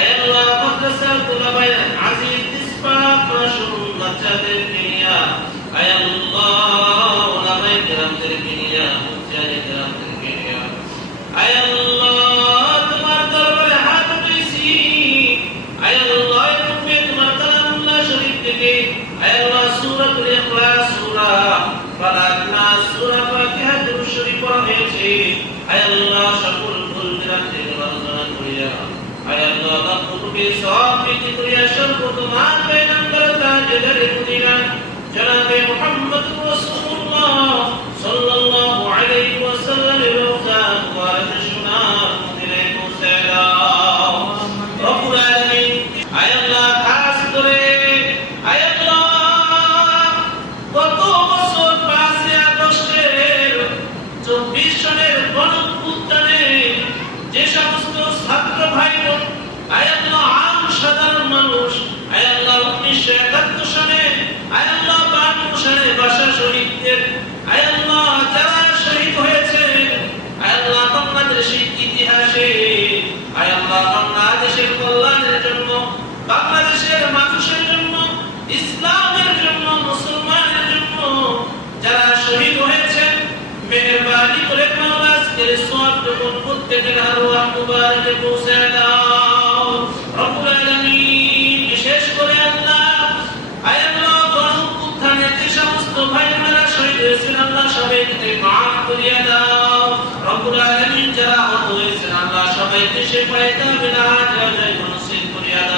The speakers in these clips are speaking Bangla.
আল্লাহ মাদ্রাসা তোলাবায় আজিজ ইসফাক রাসূল বাচ্চাদেরকে নিয়া আয় আল্লাহ ওলামায়ে কেরামদেরকে নিয়া মুজাহিদ কেরামদেরকে নিয়া আয় আল্লাহ তোমার দরবারে হাত উঠেছি। আয় আল্লাহ এর রূপে তোমার কালামুল্লাহ শরীফ থেকে। আয় আল্লাহ সূরাতুল ইখলাস, সূরা ফালাক নাস সূরা ফাতিহা শরীফ পড়া হয়েছে। আয় আয় আল্লাহ লক্ষ্যরূপে সব বিধি করিয়া সর্বতমান পেগম্বর তাজেদার মদিনা জনাবে মুহাম্মদ রাসূলুল্লাহ সাল্লাল্লাহু আলাইহি ওয়াসাল্লামের রওজা মুবারক সোনার মদিনায় পৌঁছে সনের গণপুত্তানে যে বাংলাদেশের মানুষের জন্য, ইসলামের জন্য, মুসলমানের জন্য যারা শহীদ হয়েছেন, মেহরবানি করে মাওলা আজকের সওয়াব প্রত্যেকের আরওয়াহ মুবারকে পৌঁছে দাও। রব্বুল বিশেষ করে আয় আল্লাহ শহীদ হয়েছেন, আল্লাহ সবাইকে মাফ করিয়া দাও। রব্বুল আলামিন যারা আহত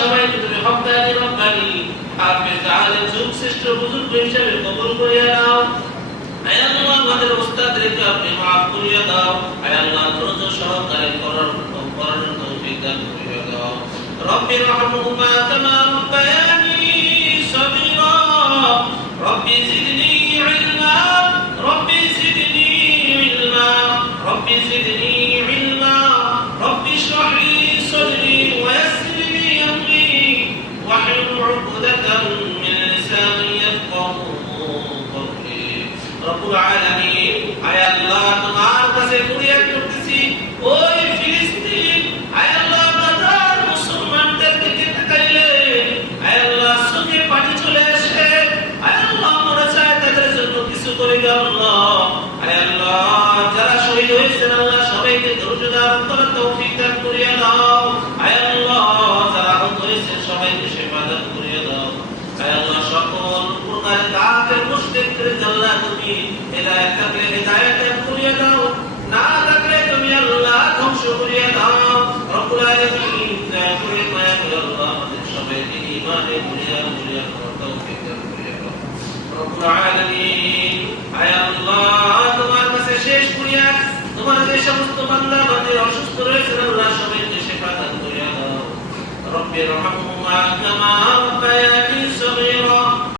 সবাইকে তুমি হকদারি, রব্বানি। হাফেজ আলেম যুগ শ্রেষ্ঠ বুজুর্গ হিসেবে কবুল করিয়া নাও। আয় আল্লাহ, আমাদের উস্তাদদেরকে আপনি মাফ করিয়া দাও। আয় আল্লাহ, ধৈর্য সহকারে করার করার তৌফিক দান করিয়া দাও। রব্বি রহমহুমা কামা রব্বায়ানি সগীরা। রব্বি জিদনি ইলমা। রব্বি জিদনি ইলমা। রব্বি জিদনি রব্বুল আলামিন। আয় আল্লাহ, তোমার কাছে ফরিয়াদ করতেছি। ওই ফিলিস্তিন, আয় আল্লাহ মুসলমানদের দিকে তাকাইলে আয় আল্লাহ চোখে পানি চলে আসে। আয় আল্লাহ, আমরা চাই তাদের জন্য কিছু করে দাও আল্লাহ আয় আল্লাহ যারা শহীদ হয়েছেন আল্লাহ সবাইকে ধৈর্য ধারণ করার তৌফিক দান করিয়া দাও আয় আল্লাহ যারা আহত হয়েছেন সবাইকে সেবা দান করিয়া দাও আয় আল্লাহ সকল প্রকার কাফের মুশরিকদের আল্লাহ তুমি হেদায়েত থাকলে হেদায়েত দান করিয়া দাও না থাকলে তুমি আল্লাহ ধ্বংস করিয়া দাও রব্বুল আলামিন দয়া করে মায়া করে আল্লাহ আমাদের সবাইকে ঈমানে মরিয়া তোমার কাছে শেষ করিয়া তোমার যে সমস্ত বান্দা অসুস্থ রয়েছে আল্লাহ সবাইকে শেফা দান করিয়া দাও রব্বি রহমহুমা